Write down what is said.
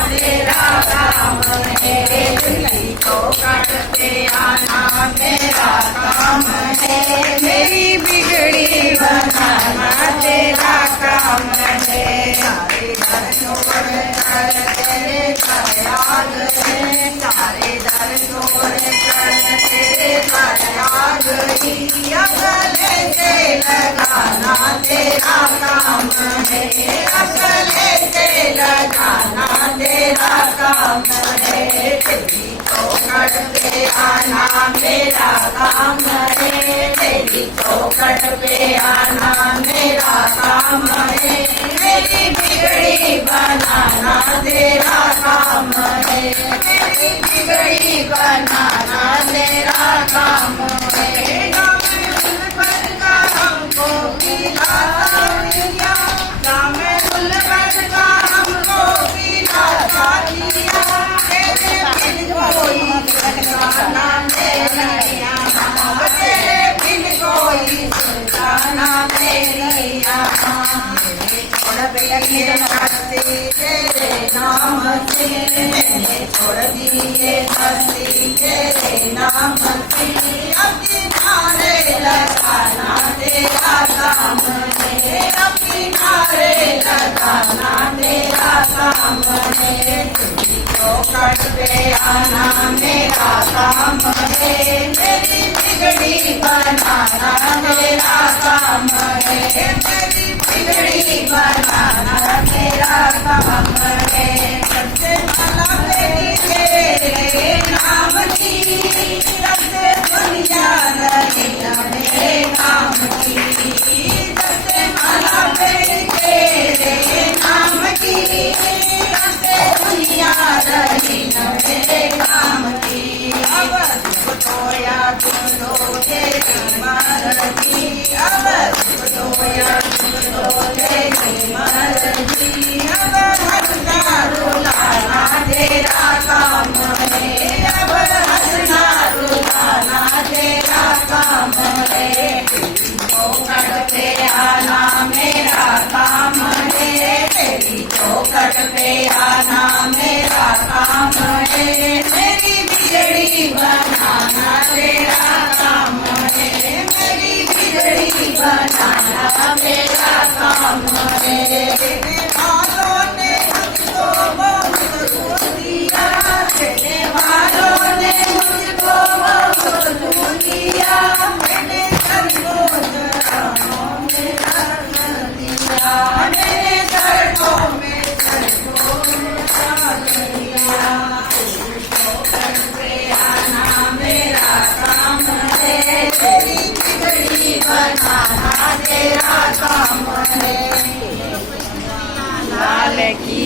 तेरा काम है, दिल्ली चौखट पे आना मेरा काम है, मेरी बिगड़ी बनाना तेरा काम है। सारे दर्शों पर कर तेरे याद है, सारे दर्शों पर कर तेरे याद ही, अगले से लगाना तेरा काम है, अगले से लगाना तेरा काम है, तेरी चौखट पे आना मेरा काम है, तेरी चौखट पे आना मेरा काम है, मेरी बिगड़ी बनाना तेरा काम है, मेरी बिगड़ी बनाना तेरा काम है। हमको खिलाता दिया, गामे गुलबर का हमको खिलाता दिया, तेरे बिन कोई ठिकाना मेरे यहाँ, तेरे बिन कोई ठिकाना मेरे यहाँ। छोड़ दिए हस्ती तेरे नाम से, मैंने छोड़ दिए हस्ती तेरे नाम से, अब किनारे लगाना तेरा काम है, अब किनारे लगाना तेरा काम है, तेरी चौखट पे आना मेरा काम है, मेरी बिगड़ी बनाना मेरा काम है, मेरी बिगड़ी बनाना मेरा काम है। सबसे भला मेरी तेरे नाम की, सबसे दुनिया रही मेरे नाम की, सबसे भला मेरी तेरे नाम की, सबसे दुनिया रही मेरे नाम की। अब तुम धोया तुम दो तेरी मर्जी, अब तुम धोया तुम दो तेरी मर्जी, अब हंसना रुलाना तेरा काम है, अब हंसना रुलाना तेरा काम है, तेरी चौखट पे आना मेरा काम है, तेरी चौखट पे आना मेरा काम है, मेरी बिगड़ी बनाना तेरा काम है, मेरी बिगड़ी बनाना मेरा काम है। तेरे वालों ने मुझको बहुत दुख दिया, तेरे वालों ने मुझको बहुत दुख दिया, मैंने दर्दों दर्दों में दर्द दिया, मैंने दर्दों में दर्दों में दर्द दिया। तेरी चौखट पे आना मेरा काम है, तेरी बिगड़ी बनाना तेरा काम है। लाल की